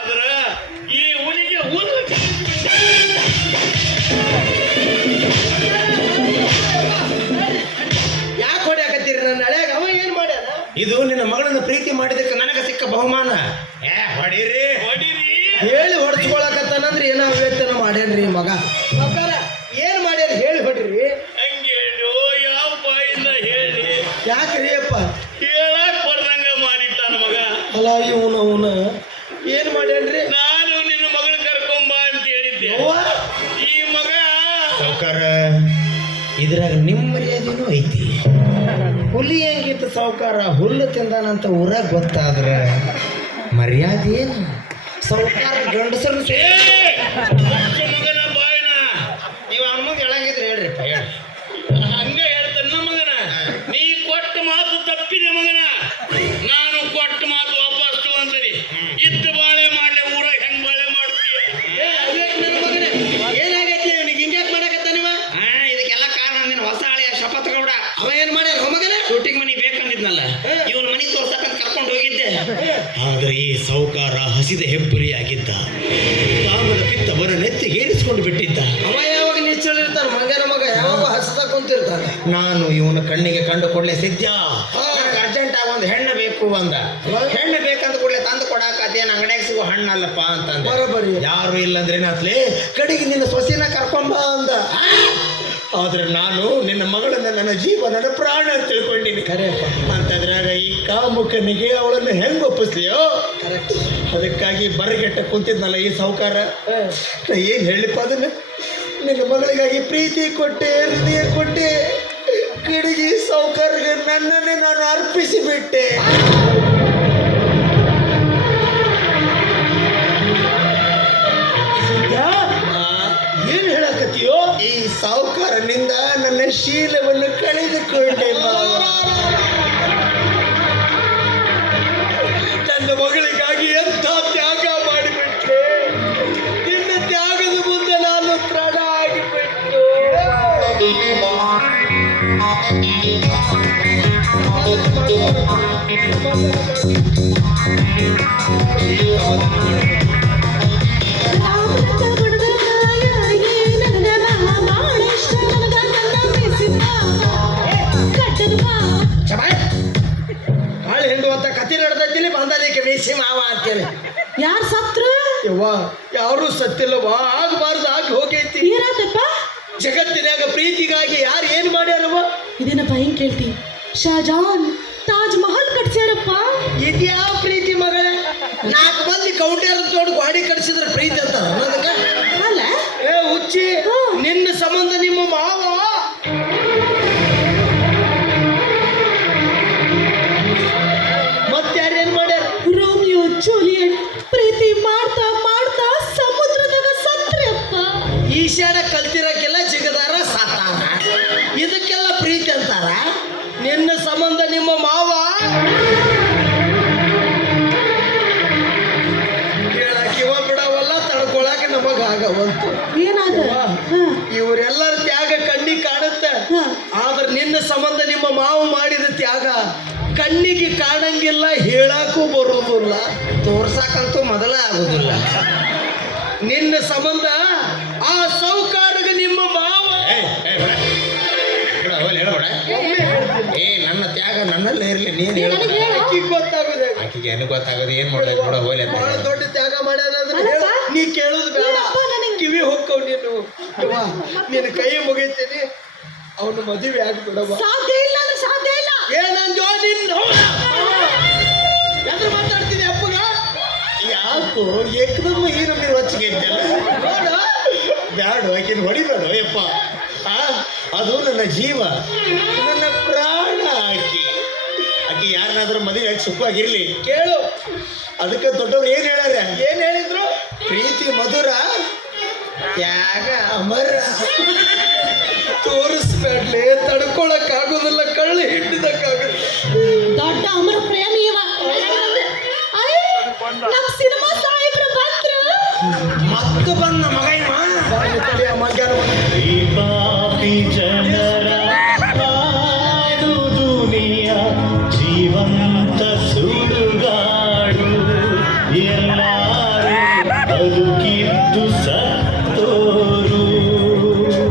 ಆದ್ರ ಈ ಹುಲಿಗೆ ಹುಲ್ಲು ಯಾಕೆ ಹೊಡ್ಯಾಕತ್ತೀರಿ ನನ್ನ ಹಳ್ಯಾಗ? ಅವ ಏನ್ ಮಾಡ್ಯಾನ? ಇದು ನಿನ್ನ ಮಗಳನ್ನು ಪ್ರೀತಿ ಮಾಡಿದಕ್ಕೆ ನನಗೆ ಸಿಕ್ಕ ಬಹುಮಾನ. ಹೊಡೀರಿ ಹೊಡಿರಿ. ಹೇಳಿ ಹೊಡ್ಸ್ಕೊಳಕತ್ತಾನಂದ್ರೆ ಏನೋ ಅವೇತನ ಮಾಡ್ಯಾನ್ರಿ ಮಗ. ಸಾವ್ಕಾರ ಏನ್ ಮಾಡ್ಯಾನ ಹೇಳಿ ಹೊಡ್ರಿ. ಹಂಗೆ ಹೇಳು, ಯಾವ ಬಾಯಿಂದ ಹೇಳಿ? ಯಾಕ್ರಿ ಅಪ್ಪ? ಹೇಳಕ್ ಬರ್ದಂಗ ಮಾಡಿಟ್ಟಾನ ಮಗ. ಅಲ್ಲ ಇವನು ಏನ್ ಮಾಡ್ಯಾನ್ರಿ? ನಾನು ನಿನ್ನ ಮಗಳು ಕರ್ಕೊಂಬ ಅಂತ ಹೇಳಿದ್ದೆ. ಈ ಮಗ ಸಾವ್ಕಾರ, ಇದ್ರಾಗ ನಿಮ್ಮ ಮರ್ಯಾದೆನೂ ಐತಿ. ಹುಲಿ ಹೆಂಗಿತ್ತು ಸಾವ್ಕಾರ? ಹುಲ್ಲು ತಿಂದಾನಂತ ಊರಾಗ ಗೊತ್ತಾದ್ರ ಮರ್ಯಾದೆ ಏನು? ಸಾವ್ಕಾರ ಗಂಡಸರು ಮಗನ ಬಾಯನ ನೀವು ಅಮ್ಮಗೆ ಹೇಳಂಗಿದ್ರೆ ಹೇಳ್ರಿ ಹೇಳಿ. ಹಂಗ ಹೇಳ್ತಾನ ಮಗನ. ನೀ ಕೊಟ್ಟ ಮಾತು ತಪ್ಪಿದೆ ಮಗನ. ನಾನು ಕೊಟ್ಟ ಮಾತು ವಾಪಸ್ ತಗೊಂತೀನಿ. ಇತ್ತು ಬಾಳೆ ಮಾಡ್ಲೆ ಊರ ಹೆಂಗ್ ಬಾಳೆ ಮಾಡ್ತೀಯ? ನನ್ನ ಮಗನೇ ಏನಾಗೈತಿ ನಿನಗೆ? ಹಿಂಗ್ಯಾಕ್ ಮಾಡಕತ್ತ ನೀವ? ಇದಕ್ಕೆಲ್ಲ ಕಾರಣ ನಿನ್ನ ಹೊಸ ಹಳೆಯ ಶಪಥ ಗೌಡ. ಅವ ಏನ್ ಮಾಡ್ಯಾನ ಮಗನ? ಶೂಟಿಂಗ್ ಮನಿ ಬೇಕಂದಿದ್ನಲ್ಲ, ಇವನ್ ಮನಿ ತೋರ್ಸಕಂತ ಕರ್ಕೊಂಡು ಹೋಗಿದ್ದೆ. ಆದ್ರೆ ಈ ಸಾವ್ಕಾರ ಹಸಿದ ಹೆಬ್ಬುಲಿ ಆಗಿದ್ದ. ಕಾಮದ ಪಿತ್ತ ಬರ ನೆತ್ತಿಗೇರಿಸ್ಕೊಂಡು ಬಿಟ್ಟಿದ್ದ. ಅವ ಯಾವಾಗ ನಿಚ್ಚಳಿರ್ತಾನ ಮಂಗನ ಮಗ? ಯಾವಾಗ ಹಸ್ದ ಕುಂತಿರ್ತಾನ? ನಾನು ಇವನ ಕಣ್ಣಿಗೆ ಕಂಡು ಕೊಡ್ಲೆ ಸಿದ್ಧ. ಅರ್ಜೆಂಟ್ ಆಗಿ ಒಂದು ಹೆಣ್ಣು ಬೇಕು ಅಂದ. ಹೆಣ್ಣು ಬೇಕಂದ ಕೂಡಲೇ ತಂದು ಕೊಡಾಕ ಅದೇನು ಅಂಗಡಿಯಾಗ ಸಿಗೋ ಹಣ್ಣಲ್ಲಪ್ಪ ಅಂತಂದ. ಬರೋಬ್ಬರಿ. ಯಾರು ಇಲ್ಲಂದ್ರೆ ಏನಾತ್ಲೆ, ಕಡೆಗೆ ನಿನ್ನ ಸೊಸೆನ ಕರ್ಕೊಂಬ ಅಂದ. ಆದ್ರೆ ನಾನು ನಿನ್ನ ಮಗಳನ್ನ ನನ್ನ ಜೀವ, ನನ್ನ ಪ್ರಾಣ ಅಂತ ತಿಳ್ಕೊಂಡಿನಿ. ಕರೆಯಪ್ಪ. ಅಂತದ್ರಾಗ ಈ ಕಾಮುಕನಿಗೆ ಅವಳನ್ನು ಹೆಂಗ್ ಒಪ್ಪಿಸ್ಲಿಯೋ? ಅದಕ್ಕಾಗಿ ಬರಗೆಟ್ಟ ಕುಂತಿದ್ನಲ್ಲ ಈ ಸಾವ್ಕಾರ. ನಾ ಏನ್ ಹೇಳಿಪ್ಪ ಅದನ್ನ? ನಿನ್ನ ಮಗಳಿಗಾಗಿ ಪ್ರೀತಿ ಕೊಟ್ಟೆ, ಹೃದಯ ಕೊಟ್ಟೆ. ಕಡೆಗೆ ಸಾವ್ಕಾರ್ಗೆ ನನ್ನನ್ನೇ ನಾನು ಅರ್ಪಿಸಿ ಬಿಟ್ಟೆ. ಏನ್ ಹೇಳಕತ್ತೀಯೋ? ಈ ಸಾವ್ಕಾರನಿಂದ ನನ್ನ ಶೀಲವನ್ನು ಕಳೆದುಕೊಂಡೆ. ನನ್ನ ಮಗಳಿಗಾಗಿ ಎಂಥ ತ್ಯಾಗ ಮಾಡಿಬಿಟ್ರೆ. ನಿನ್ನ ತ್ಯಾಗದ ಮುಂದೆ ನಾನು ಪ್ರಾಣ ಆಗಿಬಿಟ್ಟು. ಹಾಳು ಹೆಂಡು ಅಂತ ಕತೆ ನಡೆದೈತಿಲಿ ಬಂದದಕ್ಕೆ ಬೇಸಿ ಮಾವ ಅಂತೇಳಿ. ಯಾರು ಸತ್ರು? ಯವ್ವ ಯಾರು ಸತ್ತಿಲ್ಲವಾ? ಆಗಬಾರ್ದು ಆಗಿ ಹೋಗೈತಿ. ಏನಾದಪ್ಪ? ಜಗತ್ತಿನಾಗ ಪ್ರೀತಿಗಾಗಿ ಯಾರು ಏನ್ ಮಾಡ್ಯಾರವ? ಇದೇನಪ್ಪ ಹೆಂಗ್ ಕೇಳ್ತಿ? ಶಾಜಾನ್ ತಾಜ್ ಮಹಲ್ ಕಟ್ಸ್ಯಾರಪ್ಪ. ಇದ್ಯಾವ ಪ್ರೀತಿ ಮಗಳ? 4 ಮಂದಿ ಕೌಂಟರ್ ತೋಡ್ ಗಾಡಿ ಕಟ್ಸಿದ್ರ ಪ್ರೀತಿ ಅಂತ ಅನ್ನೋದಕ್ಕ? ಅಲ್ಲ ಏ ಹುಚ್ಚಿ, ನಿನ್ನ ಸಂಬಂಧ ನಿಮ್ಮ ಮಾವ ಮತ್ತಾರೇನ್ ಮಾಡ್ಯಾರ? ರೋಮಿಯೋ ಜೂಲಿಯಟ್ ಪ್ರೀತಿ ಮಾಡ್ತಾ ಮಾಡ್ತಾ ಸಮುದ್ರದಾಗ ಸತ್ರಿಯಪ್ಪ. ಈಶಾಡ ಕಲ್ತಿರಕ್ಕೆಲ್ಲ ಜಿಗದಾರ ಸಾತಾರ. ಇದಕ್ಕೆಲ್ಲ ಪ್ರೀತಿ ಅಂತಾರ? ನಿನ್ನ ಸಂಬಂಧ ನಿಮ್ಮ ಮಾವ ಹೇಳಾಕಿವ ಬಿಡವಲ್ಲ, ತಡ್ಕೊಳಕ ನಮಗ ಆಗವಂತು. ಏನಾದ? ಇವರೆಲ್ಲರ ತ್ಯಾಗ ಕಣ್ಣಿಗೆ ಕಾಣುತ್ತೆ. ಆದ್ರೆ ನಿನ್ನ ಸಂಬಂಧ ನಿಮ್ಮ ಮಾವ ಮಾಡಿದ ತ್ಯಾಗ ಕಣ್ಣಿಗೆ ಕಾಣಂಗಿಲ್ಲ, ಹೇಳಾಕೂ ಬರುವುದಿಲ್ಲ, ತೋರ್ಸಾಕಂತೂ ಮೊದಲ ಆಗುದಿಲ್ಲ. ನಿನ್ನ ಸಂಬಂಧ ಆ ಸಾವ್ಕಾರಗೆ ನಿಮ್ಮ ಮಾವ. ನನ್ನ ತ್ಯಾಗ ನನ್ನಲ್ಲೇ ಇರ್ಲಿ, ನೀನ್ ಹೇಳ. ಆಕಿಗೆ ಗೊತ್ತಾಗುದೆ. ಆಕಿಗೆ ಏನು ಗೊತ್ತಾಗೋದು? ಏನ್ ಮಾಡೋದು ಕೂಡ ಹೋಗ್ಲಿ. ಬಹಳ ದೊಡ್ಡ ತ್ಯಾಗ ಮಾಡ್ಯಾನಂದ್ರೆ ಹೇಳು. ನೀ ಕೇಳುದು ಬೇಡ, ಕಿವಿ ಹೊಕ್ಕವ್ ನೀನು. ಯವ್ವ, ನಿನ್ನ ಕೈ ಮುಗಿತೀನಿ, ಅವನು ಮದುವೆ ಆಗ್ಬಿಡವ. ಸಾಧ್ಯ ಇಲ್ಲ ಅಂದ್ರೆ ಸಾಧ್ಯ ಇಲ್ಲ. ಏನಂದೋ ನಿನ್ನ? ಎದ್ರ ಮಾತಾಡ್ತೀನಿ ಅಪ್ಪಗ? ಯಾಕೋ ಏಕದಮ್ಮ ಈ ನಮ್ಗೆ ಹೊಚ್ಚಿಗೆ ಇದ್ದಲ್ಲ? ಬ್ಯಾಡ, ಆಕಿನ ಹೊಡಿಬೇಡ ಯಪ್ಪ. ಅದು ನನ್ನ ಜೀವ, ನನ್ನ ಪ್ರಾಣ. ಆಕಿ ಯಾರನ್ನಾದ್ರೂ ಮದುವೆ ಆಗಿ ಸುಖವಾಗಿರ್ಲಿ. ಕೇಳು, ಅದಕ್ಕೆ ದೊಡ್ಡವ್ರು ಏನ್ ಹೇಳ್ಯಾರ? ಏನ್ ಹೇಳಿದ್ರು? ಪ್ರೀತಿ ಮಧುರ, ತ್ಯಾಗ ಅಮರ. ತೋರಿಸ್ಬೇಡ್ಲಿ, ತಡ್ಕೊಳಕ್ಕಾಗೋದಿಲ್ಲ, ಕಳ್ಳಿ ಹಿಡಿದಕ್ಕಾಗ. ದೊಡ್ಡ ಅಮರ ಪ್ರೇಮಿ ಇವ. ನಮ್ ಸಿನಿಮಾ ಸಾಹೇಬ್ರು ಬಂದ್ರು. ಮತ್ತು ಬಂದ ಮಗ ಇವ. ಜನರ ದುನಿಯ ಜೀವಂತ ಸುಡುಗಾಡು ಎಲ್ಲಾರು ಬದುಕಿದ್ದು